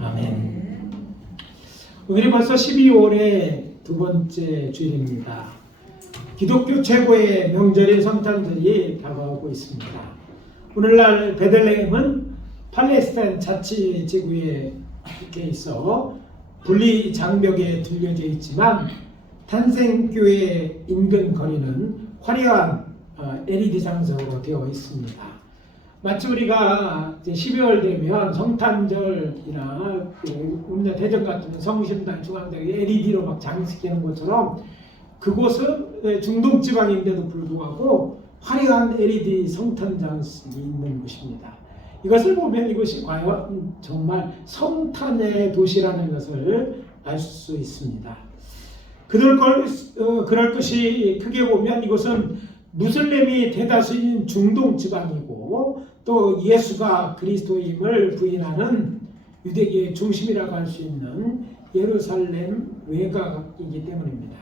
아멘. 오늘이 벌써 12월의 두 번째 주일입니다. 기독교 최고의 명절인 성탄절이 다가오고 있습니다. 오늘날 베들레헴은 팔레스타인 자치지구에 있어 분리 장벽에 둘려져 있지만 탄생교회 인근 거리는 화려한 LED 장소로 되어 있습니다. 마치 우리가 12월 되면 성탄절이나 우리나라 대전 같은 성심당 중앙당에 LED로 막 장식하는 것처럼 그곳은 중동 지방인데도 불구하고 화려한 LED 성탄 장식이 있는 곳입니다. 이것을 보면 이것이 과연 정말 성탄의 도시라는 것을 알 수 있습니다. 그럴 것이 크게 보면 이곳은 무슬림이 대다수인 중동 지방이고 또 예수가 그리스도임을 부인하는 유대교의 중심이라고 할 수 있는 예루살렘 외곽이기 때문입니다.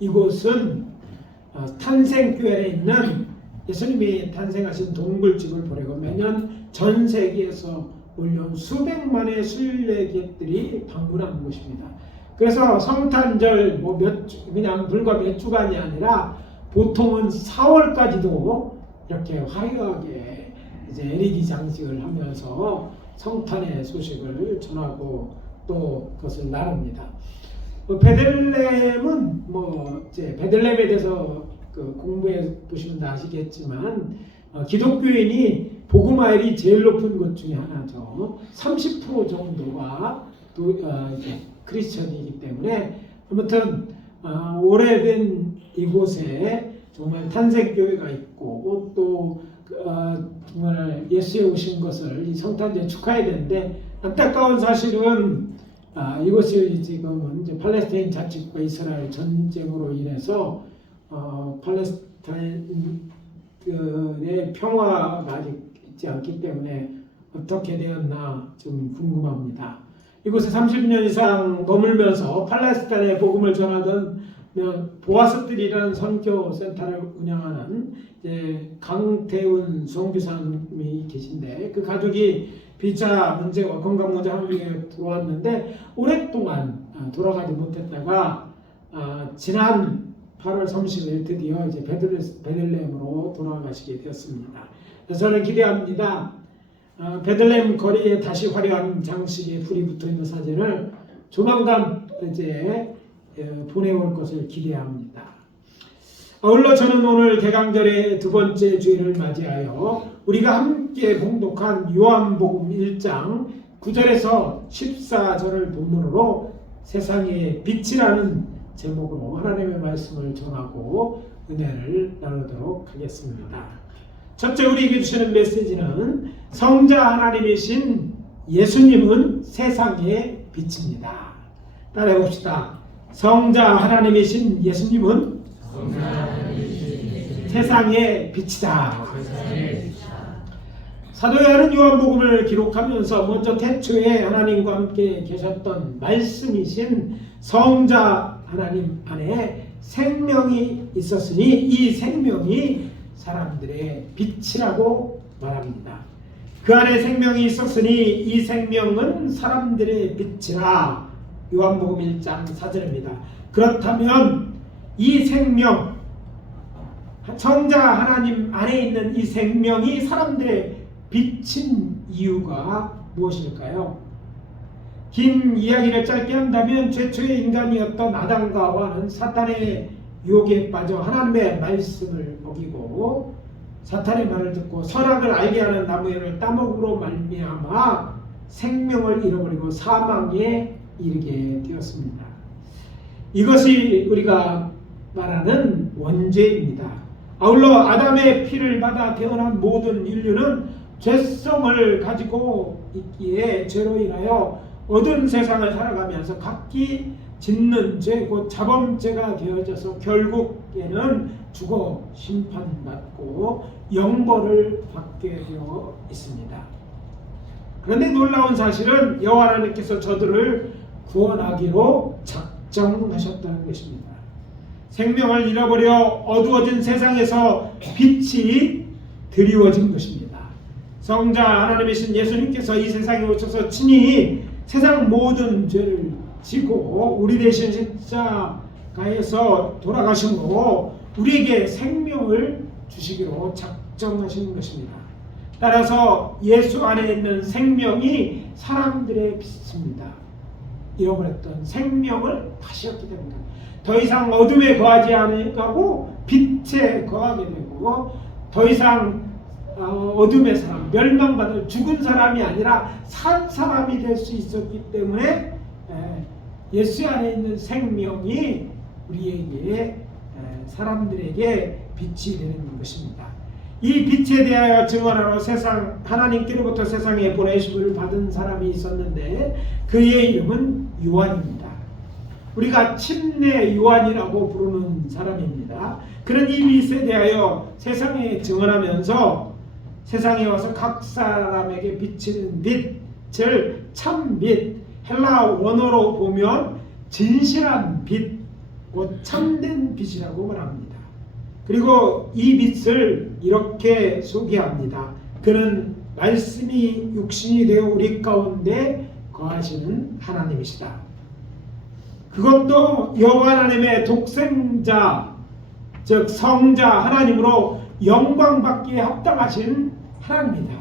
이곳은 탄생교회에 있는 예수님이 탄생하신 동굴집을 보려고 매년 전 세계에서 몰려온 수백만의 순례객들이 방문하는 곳입니다. 그래서 성탄절 그냥 불과 몇 주간이 아니라 보통은 4월까지도 이렇게 화려하게 이제 LED 장식을 하면서 성탄의 소식을 전하고 또 그것을 나눕니다. 베들레헴은 이제 베들레헴에 대해서 공부해 보시면 다 아시겠지만 기독교인이 복음화율이 제일 높은 곳 중에 하나죠. 30% 정도가 이제 크리스천이기 때문에 아무튼 오래된 이곳에 정말 탄생교회가 있고 또 정말 예수에 오신 것을 이 성탄절에 축하해야 되는데 안타까운 사실은 이것이 지금은 이제 팔레스타인 자치국과 이스라엘 전쟁으로 인해서 팔레스타인의 평화가 아직 있지 않기 때문에 어떻게 되었나 좀 궁금합니다. 이곳에 30년 이상 머물면서 팔레스타인의 복음을 전하던 보아스들이라는 선교 센터를 운영하는 강태훈 선교사님이 계신데 그 가족이 비자 문제와 건강 문제 한국에 들어왔는데 오랫동안 돌아가지 못했다가 지난 8월 30일 드디어 이제 베들레헴으로 돌아가시게 되었습니다. 그래서 저는 기대합니다. 베들레헴 거리에 다시 화려한 장식에 불이 붙어 있는 사진을 조만간 이제 보내올 것을 기대합니다. 아울러 저는 오늘 대강절의 두 번째 주일을 맞이하여 우리가 함께 봉독한 요한복음 1장 9절에서 14절을 본문으로 세상의 빛이라는 제목으로 하나님의 말씀을 전하고 은혜를 나누도록 하겠습니다. 첫째 우리에게 주시는 메시지는 성자 하나님이신 예수님은 세상의 빛입니다. 따라해 봅시다. 성자 하나님이신 예수님은 세상의 빛이다. 사도 요한은 요한복음을 기록하면서 먼저 태초에 하나님과 함께 계셨던 말씀이신 성자 하나님 안에 생명이 있었으니 이 생명이 사람들의 빛이라고 말합니다. 그 안에 생명이 있었으니 이 생명은 사람들의 빛이라. 요한복음 1장 4절입니다. 그렇다면 이 생명, 성자 하나님 안에 있는 이 생명이 사람들의 빛인 이유가 무엇일까요? 긴 이야기를 짧게 한다면 최초의 인간이었던 아담과 하와는 사탄의 유혹에 빠져 하나님의 말씀을 어기고 사탄의 말을 듣고 선악을 알게 하는 나무를 따먹음으로 말미암아 생명을 잃어버리고 사망에 이르게 되었습니다. 이것이 우리가 말하는 원죄입니다. 아울러 아담의 피를 받아 태어난 모든 인류는 죄성을 가지고 있기에 죄로 인하여 어두운 세상을 살아가면서 각기 짓는 죄, 곧 자범죄가 되어져서 결국에는 죽어 심판받고 영벌을 받게 되어 있습니다. 그런데 놀라운 사실은 여호와 하나님께서 저들을 구원하기로 작정하셨다는 것입니다. 생명을 잃어버려 어두워진 세상에서 빛이 드리워진 것입니다. 성자 하나님이신 예수님께서 이 세상에 오셔서 친히 세상 모든 죄를 지고 우리 대신 십자가에서 돌아가심으로 우리에게 생명을 주시기로 작정하신 것입니다. 따라서 예수 안에 있는 생명이 사람들의 빛입니다. 잃어버렸던 생명을 다시 얻게 됩니다. 더 이상 어둠에 거하지 않고 빛에 거하게 되고, 더 이상 어둠의 사람, 멸망받을 죽은 사람이 아니라 산 사람이 될 수 있었기 때문에 예수 안에 있는 생명이 우리에게, 사람들에게 빛이 되는 것입니다. 이 빛에 대하여 증언하러 하나님께로부터 세상에 보내심을 받은 사람이 있었는데 그의 이름은 요한입니다. 우리가 침례 요한이라고 부르는 사람입니다. 그런 이 빛에 대하여 세상에 증언하면서 세상에 와서 각 사람에게 비치는 빛을 참빛, 헬라 원어로 보면 진실한 빛, 곧 참된 빛이라고 말합니다. 그리고 이 빛을 이렇게 소개합니다. 그는 말씀이 육신이 되어 우리 가운데 거하시는 하나님이시다. 그것도 여호와 하나님의 독생자, 즉 성자 하나님으로 영광받기에 합당하신 하나님이다.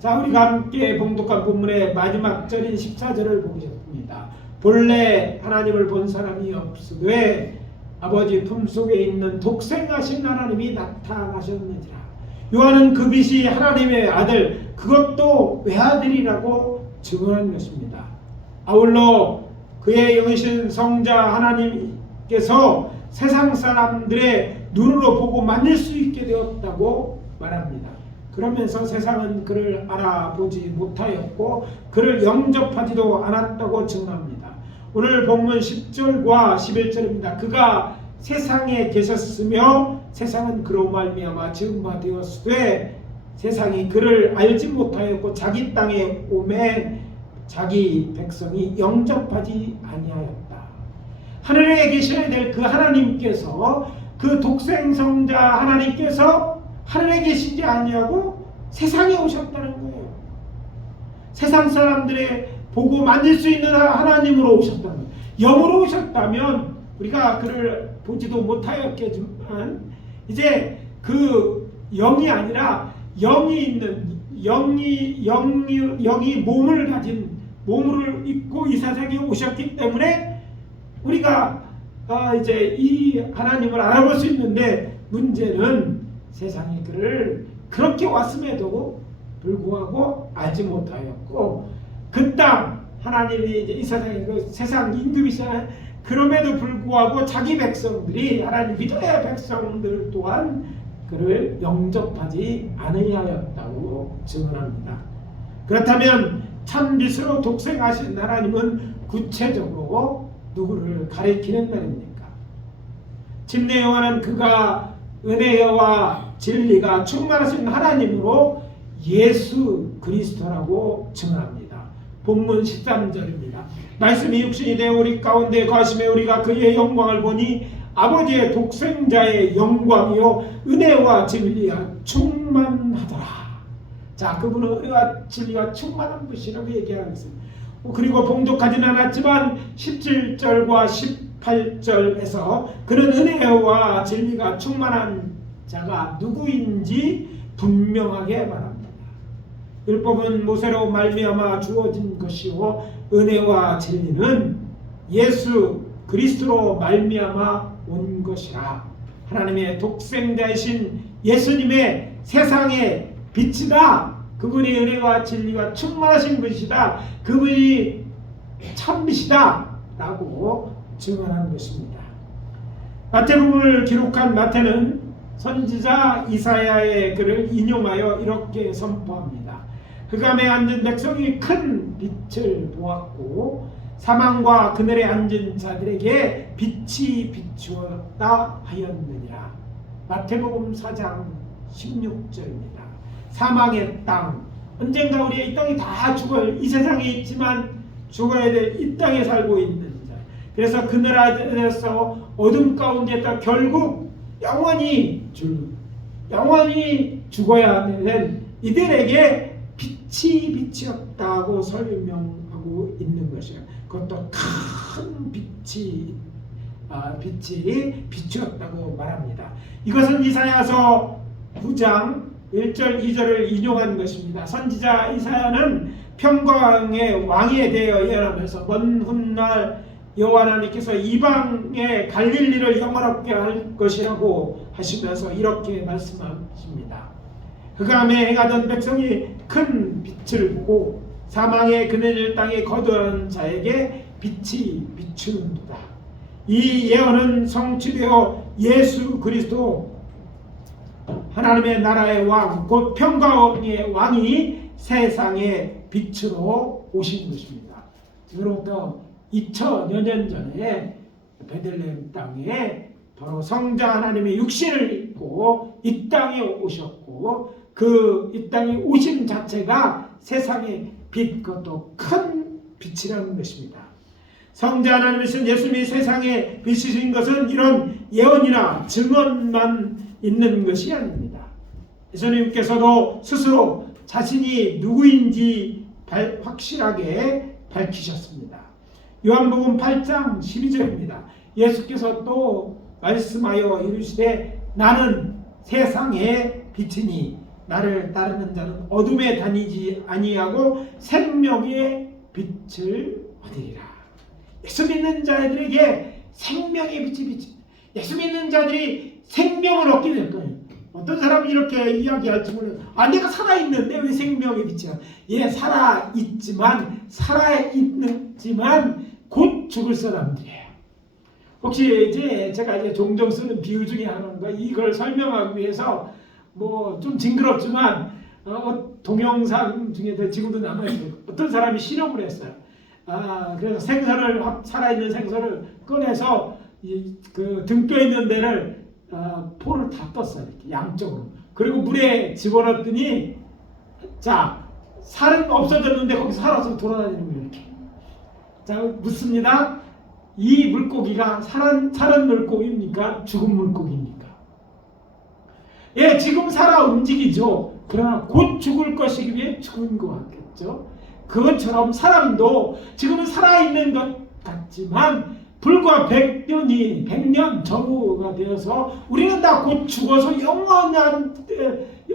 자, 우리가 함께 봉독한 본문의 마지막 절인 14절을 보겠습니다. 본래 하나님을 본 사람이 없으되 아버지 품속에 있는 독생하신 하나님이 나타나셨느니라. 요한은 그 빛이 하나님의 아들, 그것도 외아들이라고 증언한 것입니다. 아울러 그의 영이신 성자 하나님께서 세상 사람들의 눈으로 보고 만질 수 있게 되었다고 말합니다. 그러면서 세상은 그를 알아보지 못하였고 그를 영접하지도 않았다고 증언합니다. 오늘 본문 10절과 11절입니다. 그가 세상에 계셨으며 세상은 그로 말미암아 지은 바 되었으되 세상이 그를 알지 못하였고 자기 땅에 오매 자기 백성이 영접하지 아니하였다. 하늘에 계셔야 될 그 하나님께서, 그 독생성자 하나님께서 하늘에 계시지 아니하고 세상에 오셨다는 거예요. 세상 사람들의 보고 만질 수 있는 하나님으로 오셨다면, 영으로 오셨다면 우리가 그를 보지도 못하였겠지만 이제 그 영이 아니라 영이 있는 영이 몸을 가진 몸을 입고 이 세상에 오셨기 때문에 우리가 이제 이 하나님을 알아볼 수 있는데, 문제는 세상이 그를 그렇게 왔음에도 불구하고 알지 못하였고 그 땅 하나님이 이제 이 세상에 그 세상 임금이시잖아요. 그럼에도 불구하고 자기 백성들이, 하나님 믿어야 백성들 또한 그를 영접하지 않으하였다고 증언합니다. 그렇다면 참빛으로 독생하신 하나님은 구체적으로 누구를 가리키는 말입니까? 침례 요한은 그가 은혜와 진리가 충만하신 하나님으로 예수 그리스도라고 증언합니다. 본문 13절입니다. 말씀이 육신이 되어 우리 가운데 거하심에 우리가 그의 영광을 보니 아버지의 독생자의 영광이요 은혜와 진리가 충만하더라. 자, 그분은 은혜와 진리가 충만한 분이라고 얘기하고 있습니다. 그리고 봉독하지는 않았지만 17절과 18절에서 그는 은혜와 진리가 충만한 자가 누구인지 분명하게 말합니다. 율법은 모세로 말미암아 주어진 것이요 은혜와 진리는 예수 그리스도로 말미암아 온 것이라. 하나님의 독생자이신 예수님의 세상의 빛이다. 그분이 은혜와 진리가 충만하신 분이시다. 그분이 참빛이다 라고 증언한 것입니다. 마태복음을 기록한 마태는 선지자 이사야의 글을 인용하여 이렇게 선포합니다. 흑암에 앉은 백성이 큰 빛을 보았고 사망과 그늘에 앉은 자들에게 빛이 비추었다 하였느니라. 마태복음 4장 16절입니다. 사망의 땅, 언젠가 우리 이 땅이 다 죽어요. 이 세상에 있지만 죽어야 될 이 땅에 살고 있는 자, 그래서 그늘 아래에서 어둠 가운데 있다 결국 영원히 죽어야 하는 이들에게 빛이 비치었다고 설명하고 하고 있는 것이에요. 그것도 큰 빛이 비추었다고 말합니다. 이것은 이사야서 9장 1절 2절을 인용한 것입니다. 선지자 이사야는 평강의 왕에 대하여 예언하면서 먼 훗날 여호와 하나님께서 이방의 갈릴리를 영화롭게 할 것이라고 하시면서 이렇게 말씀하십니다. 흑암에 행하던 백성이 큰 빛을 보고 사망의 그늘을 땅에 거두는 자에게 빛이 비추는도다. 이 예언은 성취되어 예수 그리스도 하나님의 나라의 왕, 곧 평강의 왕이 세상의 빛으로 오신 것입니다. 지금부터 2000여 년 전에 베들레헴 땅에 바로 성자 하나님의 육신을 입고 이 땅에 오셨고, 이 땅에 오신 자체가 세상의 빛, 그것도 큰 빛이라는 것입니다. 성자 하나님이신 예수님이 세상에 빛이신 것은 이런 예언이나 증언만 있는 것이 아닙니다. 예수님께서도 스스로 자신이 누구인지 확실하게 밝히셨습니다. 요한복음 8장 12절입니다. 예수께서 또 말씀하여 이르시되 나는 세상의 빛이니 나를 따르는 자는 어둠에 다니지 아니하고 생명의 빛을 얻으리라. 예수 믿는 자들에게 생명의 빛이 비치. 예수 믿는 자들이 생명을 얻게 될 거예요. 어떤 사람이 이렇게 이야기할지 몰라요. 내가 살아있는데 왜 생명의 빛이야? 살아있지만 곧 죽을 사람들이에요. 혹시 제가 종종 쓰는 비유 중에 하나가 이걸 설명하기 위해서 좀 징그럽지만 동영상 중에 지금도 남아있어요. 어떤 사람이 실험을 했어요. 그래서 살아있는 생선을 꺼내서 그 등뼈 있는 데를 포를 다 떴어요. 이렇게 양쪽으로. 그리고 물에 집어넣었더니 살은 없어졌는데 거기서 살아서 돌아다니는 거예요. 이렇게. 묻습니다. 이 물고기가 살은 물고기입니까? 죽은 물고기입니까? 지금 살아 움직이죠. 그러나 곧 죽을 것이기에 죽은 것 같겠죠. 그것처럼 사람도 지금은 살아있는 것 같지만 불과 100년 전후가 되어서 우리는 다 곧 죽어서 영원한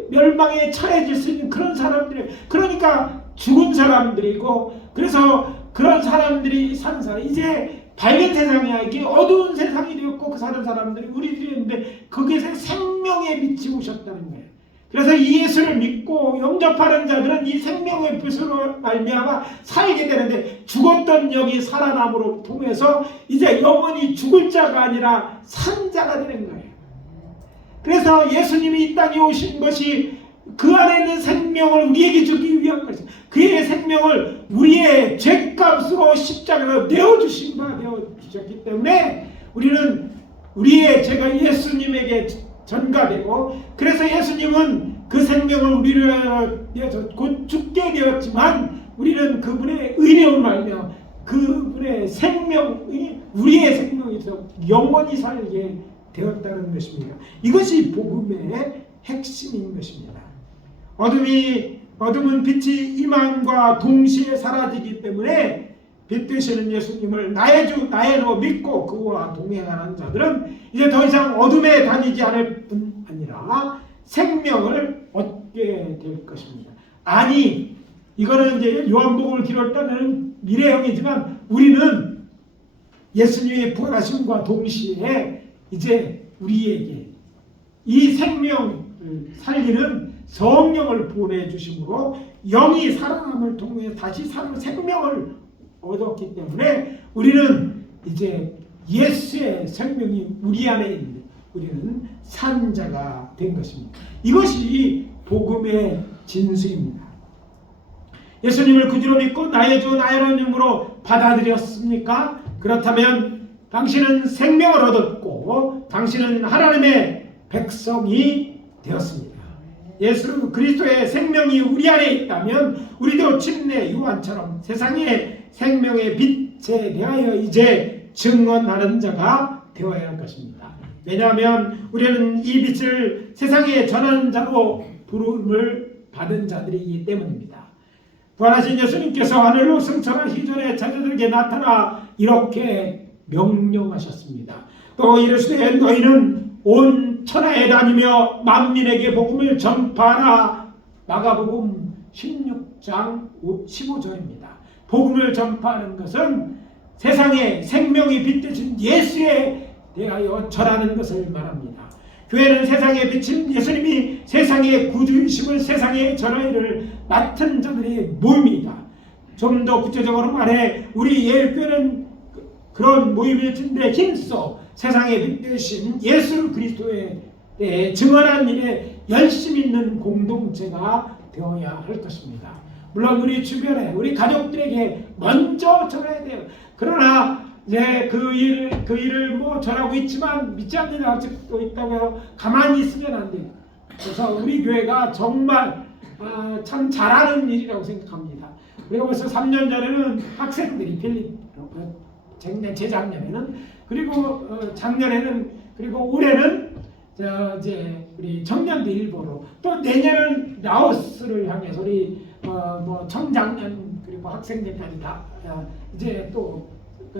멸망에 처해질 수 있는 그런 사람들이, 그러니까 죽은 사람들이고, 그래서 그런 사람들이 사는 사람, 이제 밝은 세상이야. 이게 어두운 세상이 되었고 그 사는 사람들이 우리들인데 거기에서 생명의 빛이 오셨다는 거예요. 그래서 이 예수를 믿고 영접하는 자들은 이 생명의 빛으로 말미암아 살게 되는데, 죽었던 영이 살아남으로 통해서 이제 영원히 죽을 자가 아니라 산 자가 되는 거예요. 그래서 예수님이 이 땅에 오신 것이 그 안에 있는 생명을 우리에게 주기 위한 것이죠. 그의 생명을 우리의 죄값으로 십자가로 내어주셨기 때문에 우리는 우리의 죄가 예수님에게 전가되고, 그래서 예수님은 그 생명을 우리를 위해서 곧 죽게 되었지만 우리는 그분의 의로운 말며 그분의 생명이 우리의 생명에서 영원히 살게 되었다는 것입니다. 이것이 복음의 핵심인 것입니다. 어둠은 빛이 임함과 동시에 사라지기 때문에 빛 되시는 예수님을 나의 주 나의 로 믿고 그와 동행하는 자들은 이제 더 이상 어둠에 다니지 않을 뿐 아니라 생명을 얻게 될 것입니다. 이거는 이제 요한복음을 기록했다는 미래형이지만 우리는 예수님의 부활하심과 동시에 이제 우리에게 이 생명을 살리는 성령을 보내주심으로 영이 살아남을 통해 다시 사는 생명을 얻었기 때문에 우리는 이제 예수의 생명이 우리 안에 있는, 우리는 산 자가 된 것입니다. 이것이 복음의 진수입니다. 예수님을 구주로 믿고 나의 주 나의 하나님으로 받아들였습니까? 그렇다면 당신은 생명을 얻었고 당신은 하나님의 백성이 되었습니다. 예수 그리스도의 생명이 우리 안에 있다면 우리도 침례 요한처럼 세상의 생명의 빛에 대하여 이제 증언하는 자가 되어야 할 것입니다. 왜냐하면 우리는 이 빛을 세상에 전하는 자로 부름을 받은 자들이기 때문입니다. 부활하신 예수님께서 하늘로 승천하시기 전에 자녀들에게 나타나 이렇게 명령하셨습니다. 또 이르시되 너희는 온 천하에 다니며 만민에게 복음을 전파하라. 마가복음 16장 15절입니다. 복음을 전파하는 것은 세상에 생명이 빛 되신 예수에 대하여 전하는 것을 말합니다. 교회는 세상에 비친 예수님이 세상의 구주이심을 세상에 전하기를 맡은 자들의 모임이다. 좀 더 구체적으로 말해 우리 예일교회는 그런 모임일진데 힘써 세상에 빛 되신 예수 그리스도에 대해 증언한 일에 열심히 있는 공동체가 되어야 할 것입니다. 물론 우리 주변에 우리 가족들에게 먼저 전해야 돼요. 그러나 이제 그 일을 뭐 전하고 있지만 믿지 않는 아직도 있다고 가만히 있으면 안 돼요. 그래서 우리 교회가 정말 참 잘하는 일이라고 생각합니다. 우리가 벌써 3년 전에는 학생들이 재작년에는 그리고 작년에는 그리고 올해는 이제 우리 청년들 일보로 또 내년은 라오스를 향해서 우리 뭐 청장년 그리고 학생들까지 다 이제 또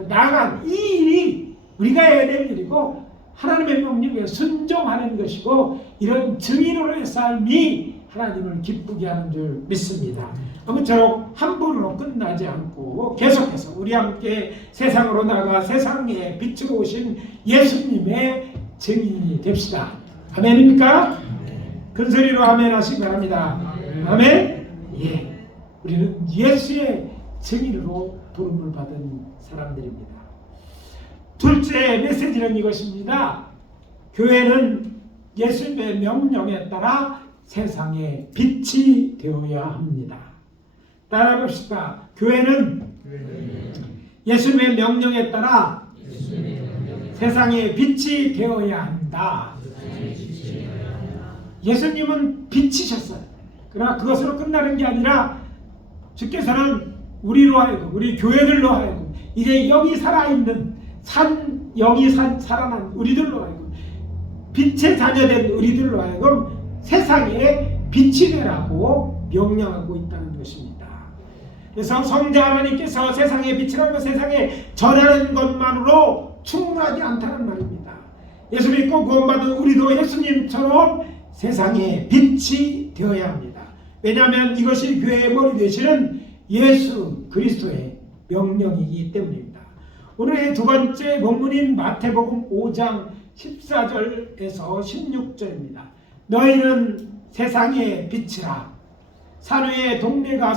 나아간 이 일이 우리가 해야 될 일이고 하나님의 명령에 순종하는 것이고 이런 증인으로의 삶이 하나님을 기쁘게 하는 줄 믿습니다. 아무쪼록 한 번으로 끝나지 않고 계속해서 우리 함께 세상으로 나가 세상에 빛으로 오신 예수님의 증인이 됩시다. 아멘입니까? 큰 소리로 아멘 하시기 바랍니다. 아멘? 예. 우리는 예수의 증인으로 부름을 받은 사람들입니다. 둘째 메시지는 이것입니다. 교회는 예수님의 명령에 따라 세상의 빛이 되어야 합니다. 따라 봅시다. 교회는 예수님의 명령에 따라 세상의 빛이 되어야 한다. 예수님은 빛이셨어요. 그러나 그것으로 끝나는 게 아니라 주께서는 우리로 하여금 우리 교회들로 하여금 이제 여기 살아있는 여기 살아난 우리들로 하여금 빛의 자녀된 우리들로 하여금 세상에 빛이 되라고 명령하고 있다는 것입니다. 그래서 성자 하나님께서 세상의 빛이라고 세상에 전하는 것만으로 충분하지 않다는 말입니다. 예수 믿고 구원받은 우리도 예수님처럼 세상에 빛이 되어야 합니다. 왜냐하면 이것이 교회의 머리 되시는 예수 그리스도의 명령이기 때문입니다. 오늘의 두 번째 본문인 마태복음 5장 14절에서 16절입니다. 너희는 세상의 빛이라. 산 위에 동네가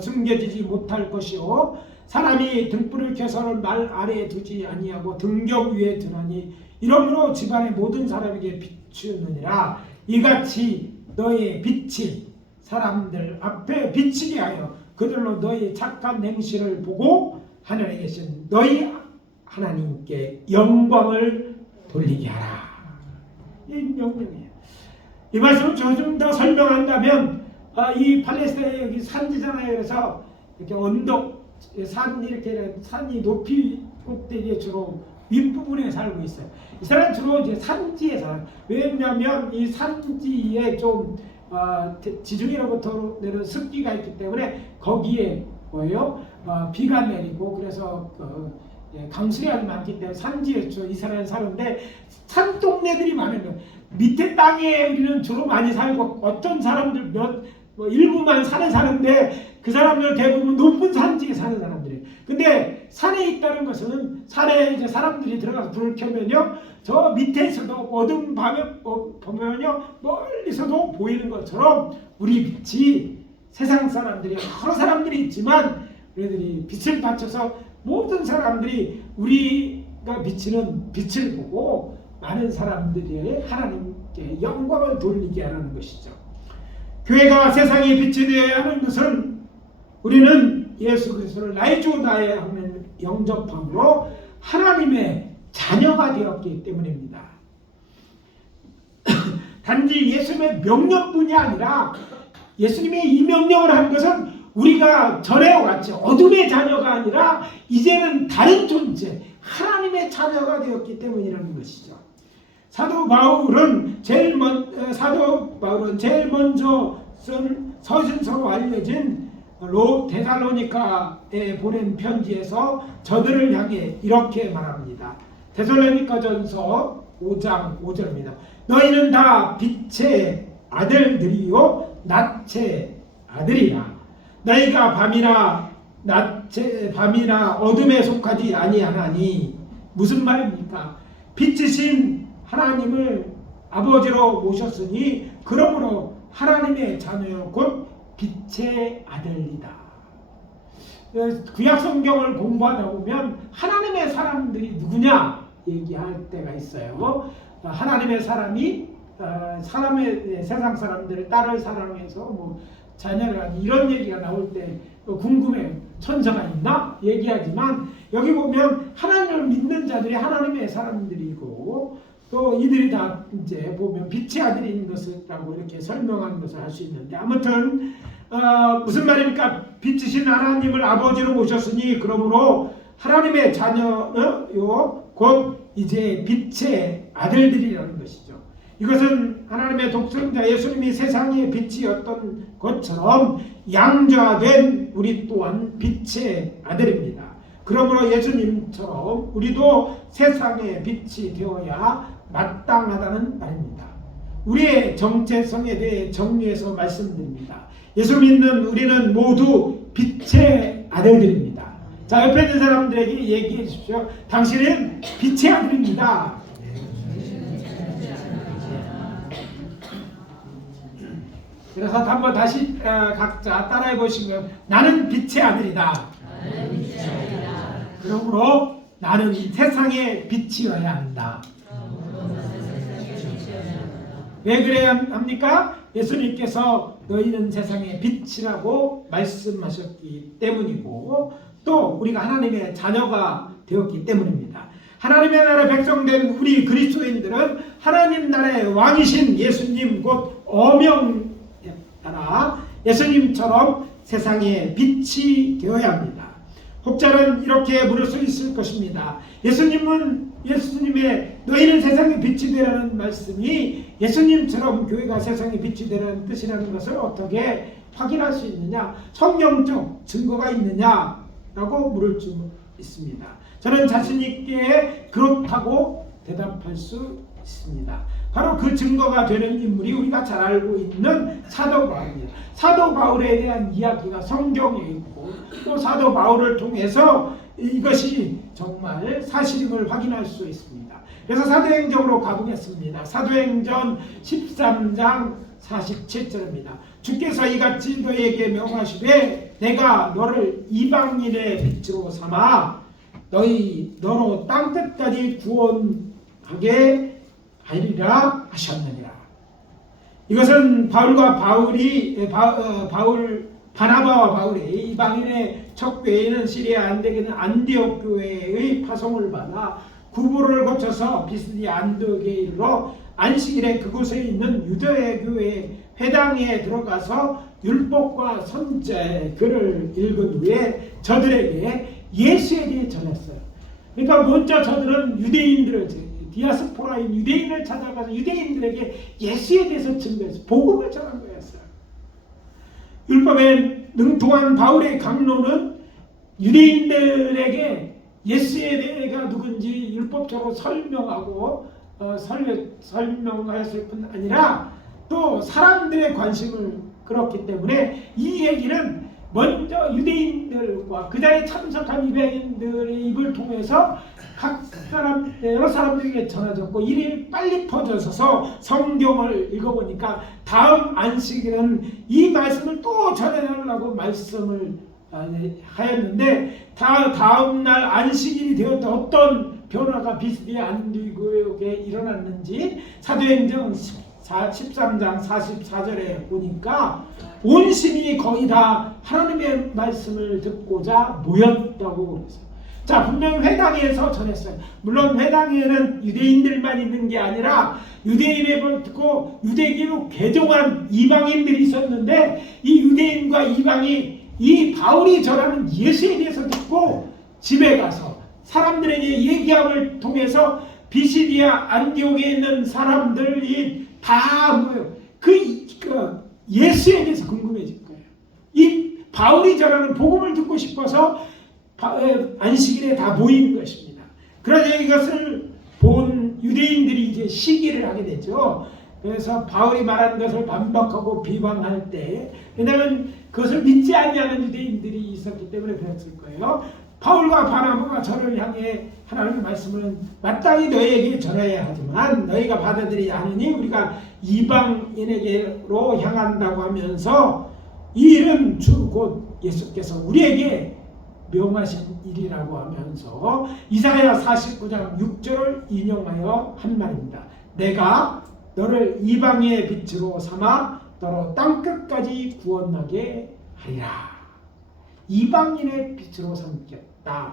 숨겨지지 못할 것이요 사람이 등불을 켜서 날 아래에 두지 아니하고 등경 위에 두나니 이러므로 집안의 모든 사람에게 비추느니라. 이같이 너희의 빛이 사람들 앞에 비치게 하여 그들로 너희 착한 행실을 보고 하늘에 계신 너희 하나님께 영광을 돌리게 하라. 이 명령이에요. 이 말씀을 좀 더 설명한다면 이 팔레스타인 여기 산지잖아요. 그래서 이렇게 언덕 산 이렇게 산이 높이 꼭대기에 주로 윗부분에 살고 있어요. 이 사람은 주로 이제 산지에 살아요. 왜냐하면 이 산지에 좀 지중해로부터 내는 습기가 있기 때문에 거기에 뭐예요? 비가 내리고 그래서 강수량이 아주 많기 때문에 산지에 이 사람은 사는데 산 동네들이 많은 거예요. 밑에 땅에 우리는 주로 많이 살고 어떤 사람들 일부만 산에 사는데 그 사람들 대부분 높은 산지에 사는 사람들이에요. 근데 산에 있다는 것은 산에 이제 사람들이 들어가서 불을 켜면요 저 밑에서도 어둠 밤에 보면요 멀리서도 보이는 것처럼 우리 빛이 세상 사람들이 여러 사람들이 있지만 우리들이 빛을 받쳐서 모든 사람들이 우리가 비치는 빛을 보고 많은 사람들이 하나님께 영광을 돌리게 하는 것이죠. 교회가 세상에 빛이 되어야 하는 것은 우리는 예수 그리스도를 나의 주 나의 하나님 영접함으로 하나님의 자녀가 되었기 때문입니다. 단지 예수님의 명령뿐이 아니라 예수님이 이 명령을 한 것은 우리가 전에와 같이 어둠의 자녀가 아니라 이제는 다른 존재 하나님의 자녀가 되었기 때문이라는 것이죠. 사도 바울은 제일 먼저 쓴 서신서로 알려진 데살로니가에 보낸 편지에서 저들을 향해 이렇게 말합니다. 데살로니가전서 5장 5절입니다. 너희는 다 빛의 아들들이요 낮의 아들이라. 너희가 밤이나 어둠에 속하지 아니하나니. 무슨 말입니까? 빛이신 하나님을 아버지로 모셨으니 그러므로 하나님의 자녀요 곧 빛의 아들이다. 구약 성경을 공부하다 보면 하나님의 사람들이 누구냐 얘기할 때가 있어요. 하나님의 사람이 세상 사람들을 딸을 사랑해서 뭐 자녀가 이런 얘기가 나올 때 궁금해요. 천사가 있나? 얘기하지만 여기 보면 하나님을 믿는 자들이 하나님의 사람들이고 또 이들이 다 이제 보면 빛의 아들인 것이라고 이렇게 설명하는 것을 알 수 있는데, 아무튼 무슨 말입니까? 빛이신 하나님을 아버지로 모셨으니 그러므로 하나님의 자녀요 곧 이제 빛의 아들들이라는 것이죠. 이것은 하나님의 독생자 예수님이 세상의 빛이었던 것처럼 양자된 우리 또한 빛의 아들입니다. 그러므로 예수님처럼 우리도 세상의 빛이 되어야 마땅하다는 말입니다. 우리의 정체성에 대해 정리해서 말씀드립니다. 예수 믿는 우리는 모두 빛의 아들들입니다. 자, 옆에 있는 사람들에게 얘기해 주십시오. 당신은 빛의 아들입니다. 그래서 한번 다시 각자 따라해 보시면, 나는 빛의 아들이다. 그러므로 나는 세상의 빛이어야 한다. 왜 그래야 합니까? 예수님께서 너희는 세상의 빛이라고 말씀하셨기 때문이고, 또 우리가 하나님의 자녀가 되었기 때문입니다. 하나님의 나라의 백성된 우리 그리스도인들은 하나님 나라의 왕이신 예수님 곧 어명에 따라 예수님처럼 세상의 빛이 되어야 합니다. 혹자는 이렇게 물을 수 있을 것입니다. 예수님의 너희는 세상의 빛이 되라는 말씀이 예수님처럼 교회가 세상의 빛이 되라는 뜻이라는 것을 어떻게 확인할 수 있느냐? 성경적 증거가 있느냐라고 물을 수 있습니다. 저는 자신 있게 그렇다고 대답할 수 있습니다. 바로 그 증거가 되는 인물이 우리가 잘 알고 있는 사도 바울입니다. 사도 바울에 대한 이야기가 성경에 있고, 또 사도 바울을 통해서 이것이 정말 사실임을 확인할 수 있습니다. 그래서 사도행전으로 가보겠습니다. 사도행전 13장 47절입니다. 주께서 이같이 너희에게 명하시되 내가 너를 이방인의 빛으로 삼아 너로 땅끝까지 구원하게 하리라 하셨느니라. 이것은 바나바와 바울이 이방인의 첫 교회인 시리아 안디옥에는 안디옥 교회의 파송을 받아 구부를 거쳐서 비스디아 안디옥에 이르러 안식일에 그곳에 있는 유대 교회 회당에 들어가서 율법과 선지자의 글을 읽은 후에 저들에게 예수에 대해 전했어요. 그러니까 먼저 저들은 유대인들을, 디아스포라인 유대인을 찾아가서 유대인들에게 예수에 대해서 증거해서 복음을 전한 거였어요. 율법에 능통한 바울의 강론은 유대인들에게 예수에 대해가 누군지 율법적으로 설명하고 설명하였을 뿐 아니라 또 사람들의 관심을 끌었기 때문에 이 얘기는 먼저 유대인들과 그 자리에 참석한 유대인들의 입을 통해서 여러 사람들에게 전해졌고, 일이 빨리 퍼져서 성경을 읽어보니까 다음 안식일은 이 말씀을 또 전해달라고 말씀을 하였는데, 다음 날 안식일이 되었다 어떤 변화가 비스디아 안디옥에 일어났는지 사도행전 13장 44절에 보니까 온 시민이 거의 다 하나님의 말씀을 듣고자 모였다고 그랬어요. 자, 분명 회당에서 전했어요. 물론 회당에는 유대인들만 있는 게 아니라 유대인을 듣고 유대교로 개종한 이방인들이 있었는데, 이 유대인과 이방이 이 바울이 전하는 예수에 대해서 듣고 집에 가서 사람들에게 얘기함을 통해서 비시디아 안디옥에 있는 사람들이 다 모여 예수에 대해서 궁금해질 거예요. 이 바울이 전하는 복음을 듣고 싶어서 안식일에 다 모인 것입니다. 그러자 이것을 본 유대인들이 이제 시기를 하게 되죠. 그래서 바울이 말한 것을 반박하고 비방할 때, 왜냐하면 그것을 믿지 아니하는 유대인들이 있었기 때문에 그랬을 거예요. 바울과 바나바가 저를 향해 하나님의 말씀을 마땅히 너희에게 전해야 하지만 너희가 받아들이지 않으니 우리가 이방인에게로 향한다고 하면서 이 일은 주 곧 예수께서 우리에게 명하신 일이라고 하면서 이사야 49장 6절을 인용하여 한 말입니다. 내가 너를 이방의 빛으로 삼아 너로 땅끝까지 구원하게 하리라. 이방인의 빛으로 삼겠다.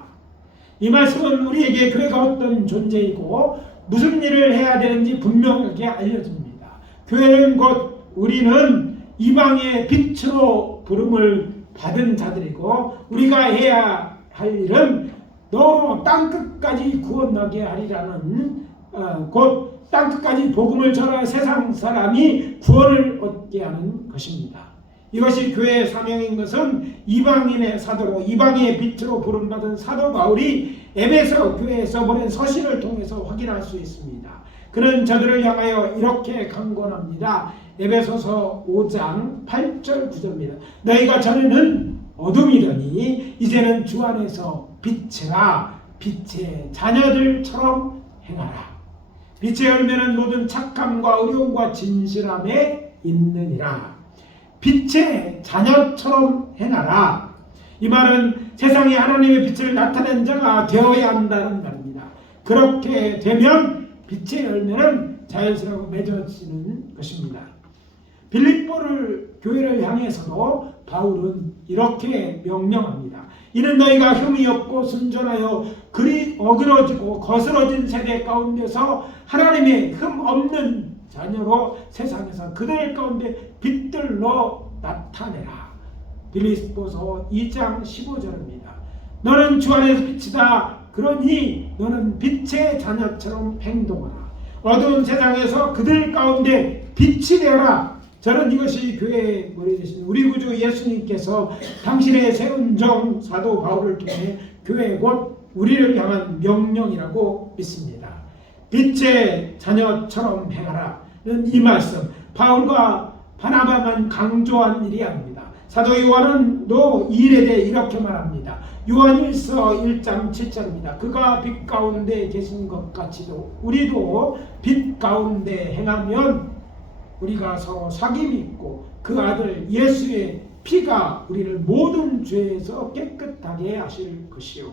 이 말씀은 우리에게 교회가 어떤 존재이고 무슨 일을 해야 되는지 분명하게 알려줍니다. 교회는 곧 우리는 이방의 빛으로 부름을 받은 자들이고 우리가 해야 할 일은 너로 땅끝까지 구원하게 하리라는 곧 땅끝까지 복음을 전하 세상 사람이 구원을 얻게 하는 것입니다. 이것이 교회의 사명인 것은 이방인의 사도로 이방의 빛으로 부름받은 사도 바울이 에베소 교회에서 보낸 서신을 통해서 확인할 수 있습니다. 그는 저들을 향하여 이렇게 강권합니다. 에베소서 5장 8절 9절입니다. 너희가 전에는 어둠이더니 이제는 주 안에서 빛이라 빛의 자녀들처럼 행하라. 빛의 열매는 모든 착함과 의로움과 진실함에 있느니라. 빛의 자녀처럼 행하라. 이 말은 세상에 하나님의 빛을 나타낸 자가 되어야 한다는 말입니다. 그렇게 되면 빛의 열매는 자연스럽게 맺어지는 것입니다. 빌립보를 교회를 향해서도 바울은 이렇게 명령합니다. 이는 너희가 흠이 없고 순전하여 그리 어그러지고 거스러진 세대 가운데서 하나님의 흠 없는 자녀로 세상에서 그들 가운데 빛들로 나타내라. 빌립보서 2장 15절입니다. 너는 주 안에서 빛이다. 그러니 너는 빛의 자녀처럼 행동하라. 어두운 세상에서 그들 가운데 빛이 되어라. 저는 이것이 교회의 머리 되신 우리 구주 예수님께서 당신의 세운 종 사도 바울을 통해 교회 곧 우리를 향한 명령이라고 믿습니다. 빛의 자녀처럼 행하라는 이 말씀 바울과 바나바만 강조한 일이 아닙니다. 사도 요한은 또 이 일에 대해 이렇게 말합니다. 요한일서 1장 7절입니다. 그가 빛 가운데 계신 것 같이도 우리도 빛 가운데 행하면 우리가 서로 사귐이 있고 그 아들 예수의 피가 우리를 모든 죄에서 깨끗하게 하실 것이요.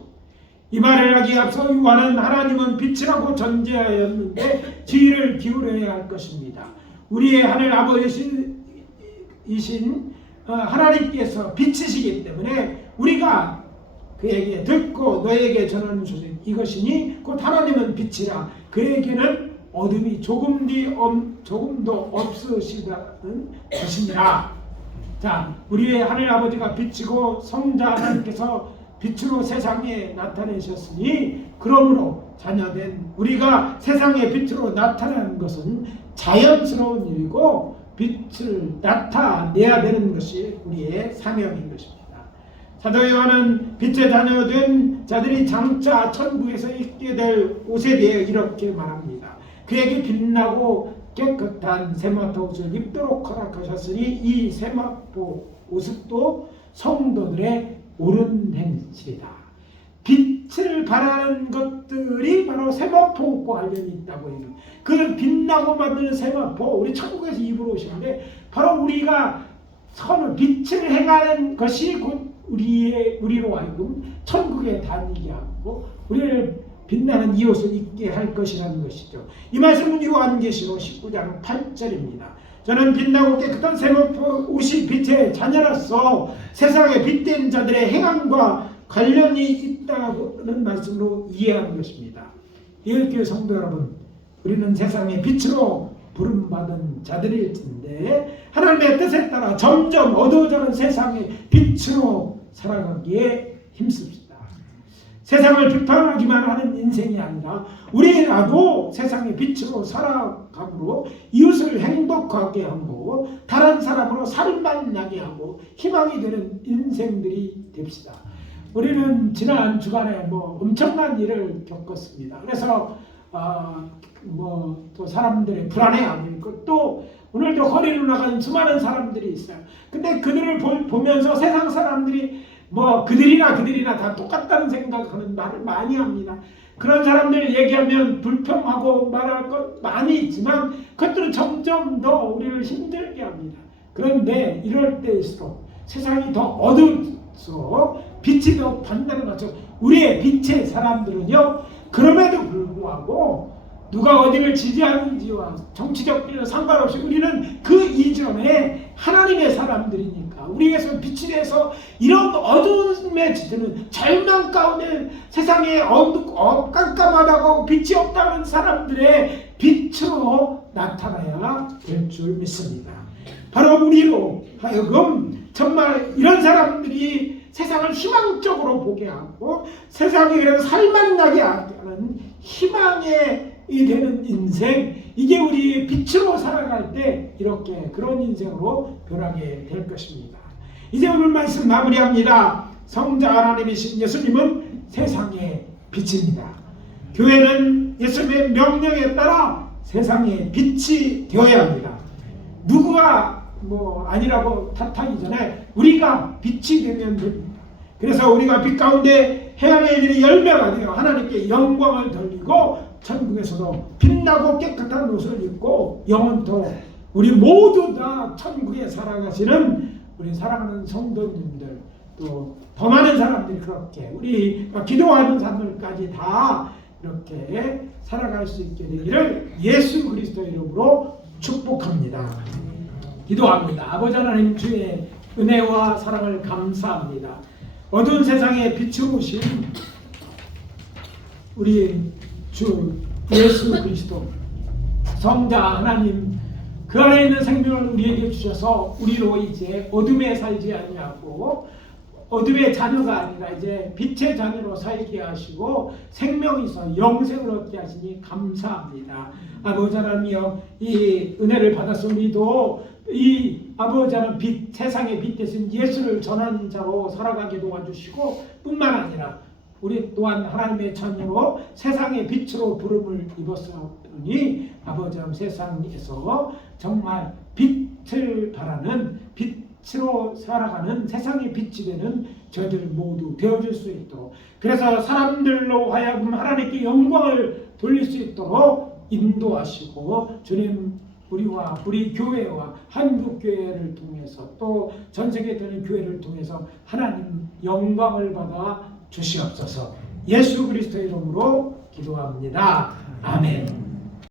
이 말을 하기에 앞서 요한은 하나님은 빛이라고 전제하였는데 주의를 기울여야 할 것입니다. 우리의 하늘 아버지이신 하나님께서 빛이시기 때문에 우리가 그에게 듣고 너에게 전하는 소식 이것이니 곧 하나님은 빛이라 그에게는 어둠이 조금도 없으시다는 것입니다. 자, 우리의 하늘 아버지가 빛이고 성자 하나님께서 빛으로 세상에 나타내셨으니 그러므로 자녀된 우리가 세상의 빛으로 나타나는 것은 자연스러운 일이고 빛을 나타내야 되는 것이 우리의 사명인 것입니다. 사도 요한은 빛의 자녀된 자들이 장차 천국에서 입게 될 옷에 대해 이렇게 말합니다. 그에게 빛나고 깨끗한 세마포 옷을 입도록 허락하셨으니 이 세마포 옷도 성도들의 옳은 행실이다. 빛을 바라는 것들이 바로 세마포 옷과 관련이 있다고 해요. 그 빛나고 만드는 세마포 우리 천국에서 입으러 오시는데 바로 우리가 선을 빛을 행하는 것이 곧 우리로 하여금 천국에 다니게 하고 우리를 빛나는 이 옷을 입게 할 것이라는 것이죠. 이 말씀은 요한계시록 19장 8절입니다. 저는 빛나고 깨끗한 세마포 옷이 빛의 자녀로서 세상에 빛된 자들의 행함과 관련이 있다는 말씀으로 이해하는 것입니다. 이렇게 성도 여러분, 우리는 세상의 빛으로 부름받은 자들일 텐데 하나님의 뜻에 따라 점점 어두워져가는 세상의 빛으로 살아가기에 힘씁시다. 세상을 비판하기만 하는 인생이 아니라 우리라도 세상의 빛으로 살아가므로 이웃을 행복하게 하고 다른 사람으로 살만 나게 하고 희망이 되는 인생들이 됩시다. 우리는 지난 주간에 엄청난 일을 겪었습니다. 그래서 또 사람들의 불안해하고 있고 또 오늘도 거리로 나가는 수많은 사람들이 있어요. 근데 그들을 보면서 세상 사람들이 그들이나 다 똑같다는 생각하는 말을 많이 합니다. 그런 사람들 얘기하면 불평하고 말할 것 많이 있지만 그것들은 점점 더 우리를 힘들게 합니다. 그런데 이럴 때일수록 세상이 더 어두워서 빛이 더 반다는 것처럼 우리의 빛의 사람들은요, 그럼에도 불구하고 누가 어디를 지지하는지와 정치적 비는 상관없이 우리는 그 이전에 하나님의 사람들이니까 우리에게서 빛이 돼서 이런 어두움에 짙은 절망 가운데 세상에 깜깜하다고 빛이 없다는 사람들의 빛으로 나타나야 될 줄 믿습니다. 바로 우리로 하여금 정말 이런 사람들이 세상을 희망적으로 보게 하고 세상에 이런 살만나게 하는 희망의 되는 인생, 이게 우리 빛으로 살아갈 때 이렇게 그런 인생으로 변하게 될 것입니다. 이제 오늘 말씀 마무리합니다. 성자 하나님이신 예수님은 세상의 빛입니다. 교회는 예수님의 명령에 따라 세상의 빛이 되어야 합니다. 누구가 아니라고 탓하기 전에 우리가 빛이 되면 됩니다. 그래서 우리가 빛 가운데 해안의 일이 열매가 되어 하나님께 영광을 돌리고 천국에서도 빛나고 깨끗한 옷을 입고 영원토록 우리 모두 다 천국에 살아가시는 우리 사랑하는 성도님들, 또 더 많은 사람들이 그렇게 우리가 기도하는 사람들까지 다 이렇게 살아갈 수 있게 되기를 예수 그리스도 이름으로 축복합니다. 기도합니다. 아버지 하나님, 주의 은혜와 사랑을 감사합니다. 어두운 세상에 비추오신 우리 주 예수 그리스도 성자 하나님, 그 안에 있는 생명을 우리에게 주셔서 우리로 이제 어둠에 살지 아니하고 어둠의 자녀가 아니라 이제 빛의 자녀로 살게 하시고 생명이 있어 영생을 얻게 하시니 감사합니다. 아버지 하나님이여, 이 은혜를 받아서 우리도 이 아버지 하나님 빛, 세상의 빛 되신 예수를 전하는 자로 살아가게 도와주시고 뿐만 아니라 우리 또한 하나님의 자녀로 세상의 빛으로 부름을 입었으니 아버지 하나님, 세상에서 정말 빛을 바라는 빛으로 살아가는 세상의 빛이 되는 저희들 모두 되어줄 수 있도록, 그래서 사람들로 하여금 하나님께 영광을 돌릴 수 있도록 인도하시고 주님, 우리와 우리 교회와 한국교회를 통해서 또 전세계에 있는 교회를 통해서 하나님 영광을 받아 주시옵소서. 예수 그리스도의 이름으로 기도합니다. 아멘.